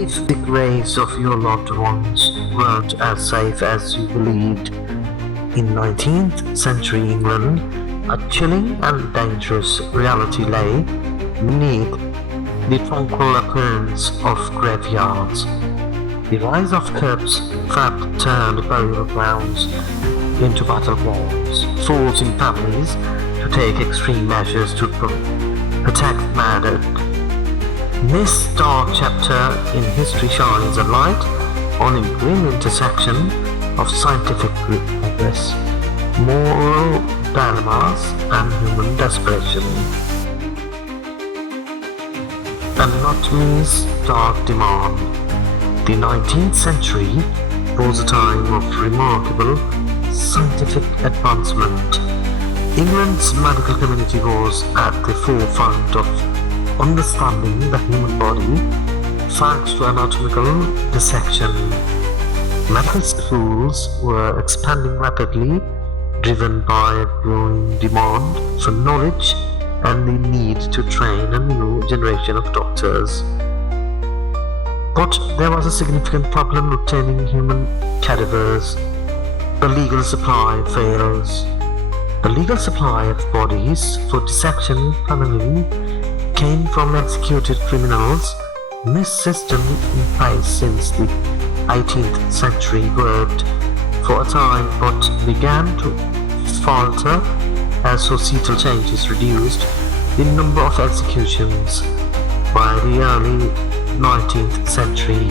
If the graves of your loved ones weren't as safe as you believed, in 19th century England, a chilling and dangerous reality lay beneath the tranquil appearance of graveyards. The rise of curbs that turned burial grounds into battlegrounds, forcing families to take extreme measures to protect murdered. This dark chapter in history shines a light on the grim intersection of scientific progress, moral dilemmas, and human desperation. Anatomy's dark demand. The 19th century was a time of remarkable scientific advancement. England's medical community was at the forefront of understanding the human body thanks to anatomical dissection. Medical schools were expanding rapidly, driven by a growing demand for knowledge and the need to train a new generation of doctors. But there was a significant problem obtaining human cadavers. The legal supply fails. The legal supply of bodies for dissection primarily came from executed criminals. This system, in place since the 18th century, worked for a time but began to falter as societal changes reduced the number of executions. By the early 19th century,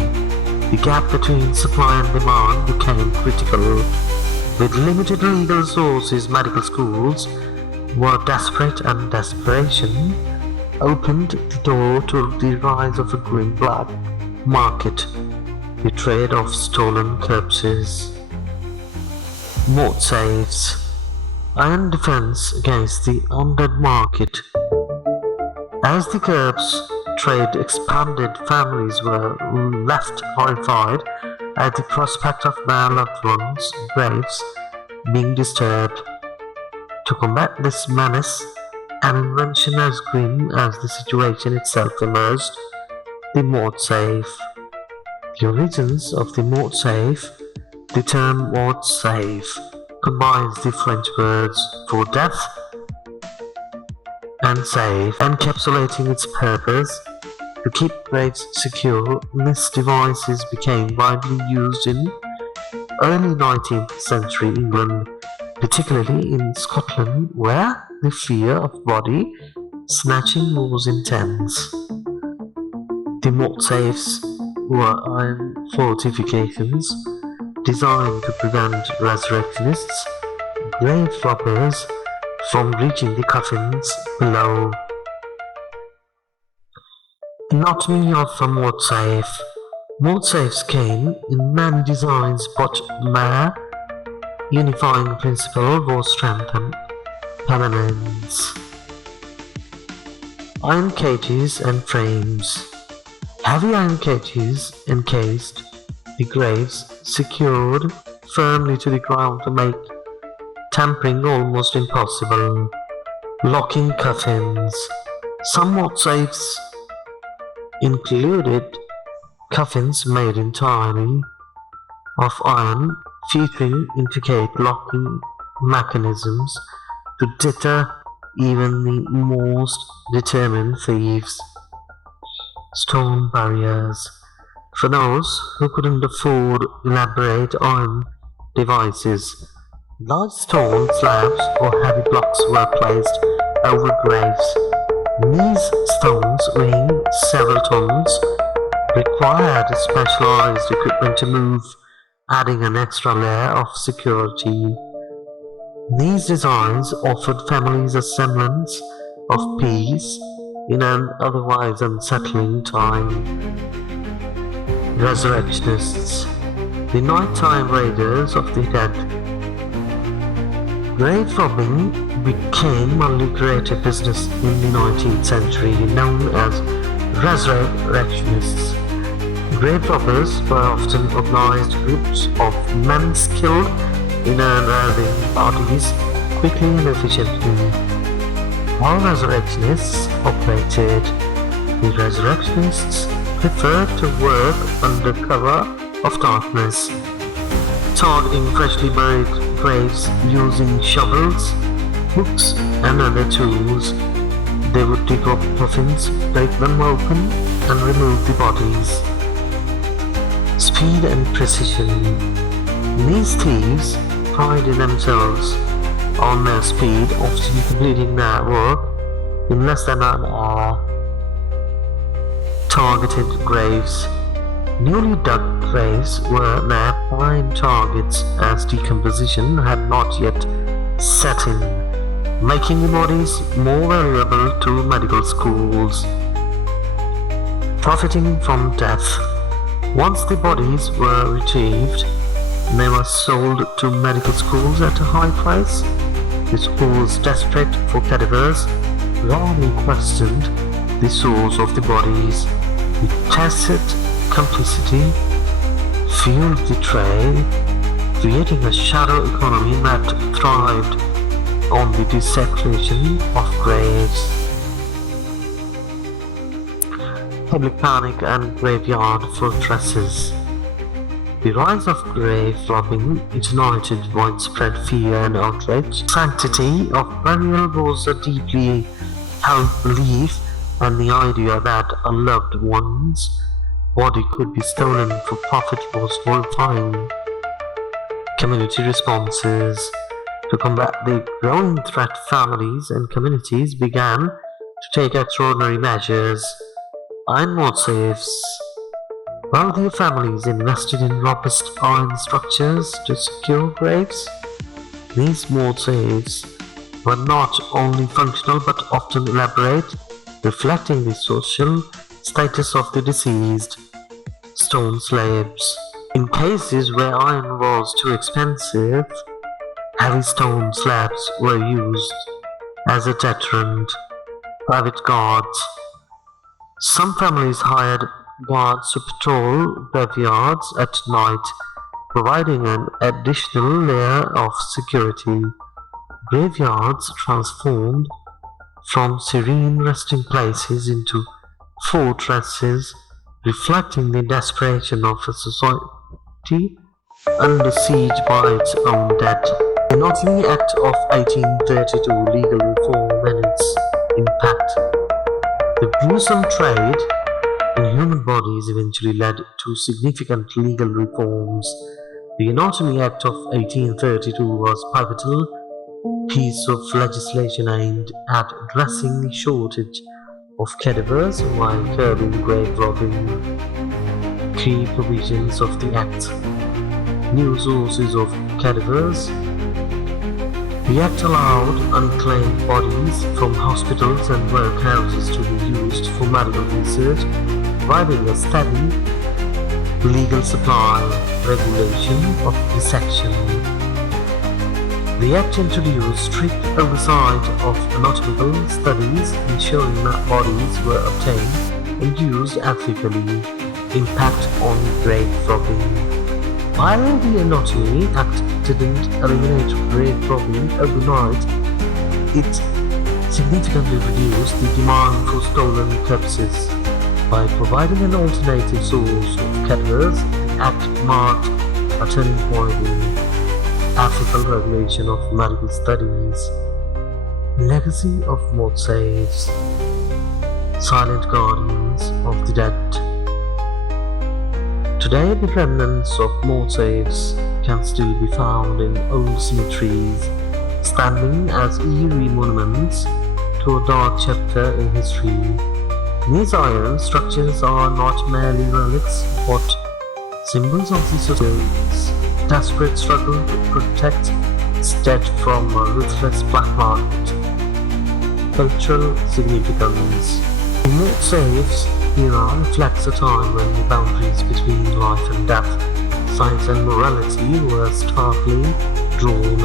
the gap between supply and demand became critical. With limited legal resources, medical schools were desperate, and desperation opened the door to the rise of a grim black market, the trade of stolen corpses. Morgue safes, iron defense against the undead market. As the corpse trade expanded, families were left horrified at the prospect of their loved ones' graves being disturbed. To combat this menace, an invention as grim as the situation itself emerged: the morgue safe. The origins of the morgue safe. The term morgue safe combines the French words for death and safe, encapsulating its purpose to keep graves secure. This device became widely used in early 19th century England, particularly in Scotland, where the fear of body snatching was intense. The morgue safes were iron fortifications designed to prevent resurrectionists, grave robbers, from reaching the coffins below. Anatomy of a morgue safe. Morgue safes came in many designs, but their unifying principle was strength and permanence. Iron cages and frames. Heavy iron cages encased the graves, secured firmly to the ground to make tampering almost impossible. Locking coffins. Some morgue safes included coffins made entirely of iron, featuring intricate locking mechanisms to deter even the most determined thieves. Stone barriers. For those who couldn't afford elaborate iron devices, large stone slabs or heavy blocks were placed over graves. These stones, weighing several tons, required specialized equipment to move, adding an extra layer of security. These designs offered families a semblance of peace in an otherwise unsettling time. Resurrectionists, the nighttime raiders of the dead. Grave robbing became a lucrative business in the 19th century, known as resurrectionists. Grave robbers were often organized groups of men skilled in unearthing bodies quickly and efficiently. All resurrectionists operated. The resurrectionists preferred to work under cover of darkness, targeting freshly buried graves using shovels, hooks, and other tools. They would dig up coffins, break them open, and remove the bodies. Speed and precision. These thieves prided themselves on their speed, often completing their work in less than an hour. Targeted graves. Newly dug graves were their prime targets as decomposition had not yet set in, making the bodies more valuable to medical schools. Profiting from death. Once the bodies were retrieved, they were sold to medical schools at a high price. The schools, desperate for cadavers, rarely questioned the source of the bodies. The tacit complicity fueled the trade, creating a shadow economy that thrived on the desecration of graves. Public panic and graveyard fortresses. The rise of grave robbing ignited widespread fear and outrage. Sanctity of burial was a deeply held belief, and the idea that a loved one's body could be stolen for profit was horrifying. Community responses. To combat the growing threat, families and communities began to take extraordinary measures. Iron moat safes. Wealthier families invested in robust iron structures to secure graves. These moat safes were not only functional but often elaborate, reflecting the social status of the deceased. Stone slabs. In cases where iron was too expensive, heavy stone slabs were used as a deterrent. Private guards. Some families hired guards to patrol graveyards at night, providing an additional layer of security. Graveyards transformed from serene resting places into fortresses, reflecting the desperation of a society under siege by its own dead. The Anatomy Act of 1832 legal reform and its impact. The gruesome trade in human bodies eventually led to significant legal reforms. The Anatomy Act of 1832 was a pivotal piece of legislation aimed at addressing the shortage of cadavers while curbing grave robbing. Key provisions of the Act. New sources of cadavers. The Act allowed unclaimed bodies from hospitals and workhouses to be used for medical research, providing a steady legal supply. Regulation of dissection. The Act introduced strict oversight of anatomical studies, ensuring that bodies were obtained and used ethically. Impact on grave robbing. While the Anatomy Act didn't eliminate grave robbing overnight, it significantly reduced the demand for stolen corpses. By providing an alternative source of cadavers, the Act marked a turning point in ethical regulation of medical studies. Legacy of moat safes. Silent guardians of the dead. Today, the remnants of moat safes can still be found in old cemeteries, standing as eerie monuments to a dark chapter in history. These iron structures are not merely relics, but symbols of the society's desperate struggle to protect its dead from a ruthless black market. Cultural significance. The moat safes era reflects a time when the boundaries between life and death, science and morality were starkly drawn.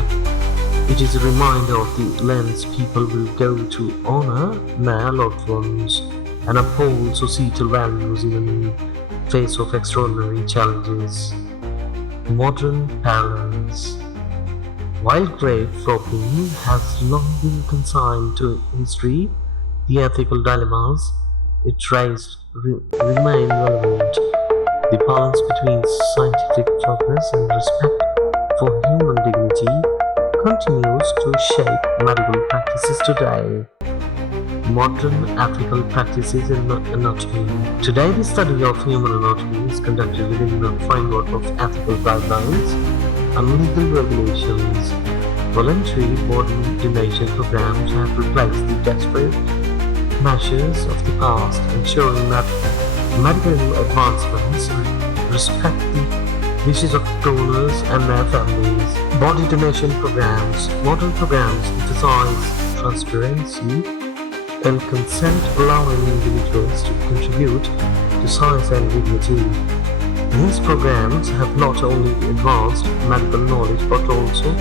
It is a reminder of the lengths people will go to honor their loved ones and uphold societal values even in the face of extraordinary challenges. Modern parallels. While grave robbing has long been consigned to history, the ethical dilemmas remain relevant. The balance between scientific progress and respect for human dignity continues to shape medical practices today. Modern ethical practices in anatomy. Today, the study of human anatomy is conducted within the framework of ethical guidelines and legal regulations. Voluntary body donation programs have replaced the desperate measures of the past, ensuring that medical advancements respect the wishes of donors and their families. Body donation programs. Modern programs emphasize transparency and consent, allowing individuals to contribute to science and dignity. These programs have not only advanced medical knowledge but also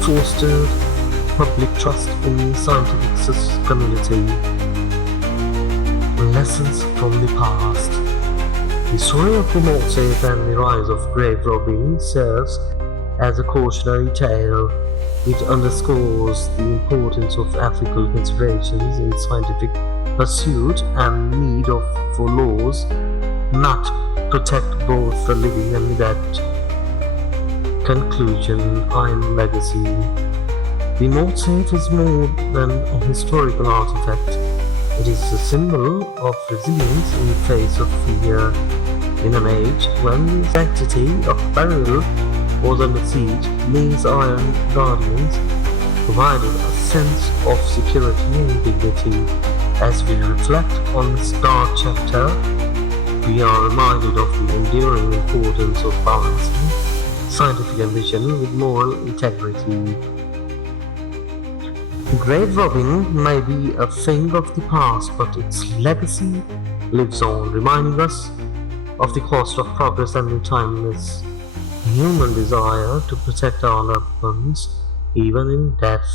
fostered public trust in the scientific community. Lessons from the past. The story of the motive and the rise of grave robbing serves as a cautionary tale. It underscores the importance of ethical considerations in scientific pursuit and the need for laws that protect both the living and the dead. Conclusion and legacy. The motif is more than a historical artifact. It is a symbol of resilience in the face of fear. In an age when the sanctity of burial was under siege, these iron guardians provided a sense of security and dignity. As we reflect on this dark chapter, we are reminded of the enduring importance of balancing scientific ambition with moral integrity. Grave robbing may be a thing of the past, but its legacy lives on, reminding us of the cost of progress and the timeless human desire to protect our loved ones, even in death.